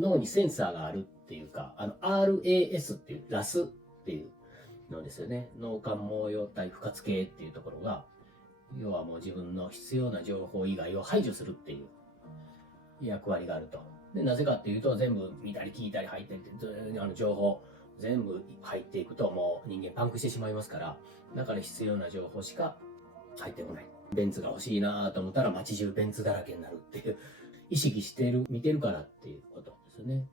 脳にセンサーがあるっていうか、RAS っていう、ラスっていうのですよね。脳幹毛様体不活系っていうところが、要はもう自分の必要な情報以外を排除するっていう役割があると。で、なぜかっていうと、全部見たり聞いたり入ってって、情報、全部入っていくともう人間パンクしてしまいますから、だから必要な情報しか入ってこない。ベンツが欲しいなと思ったら街中ベンツだらけになるっていう、意識してる、見てるからっていうことですよね。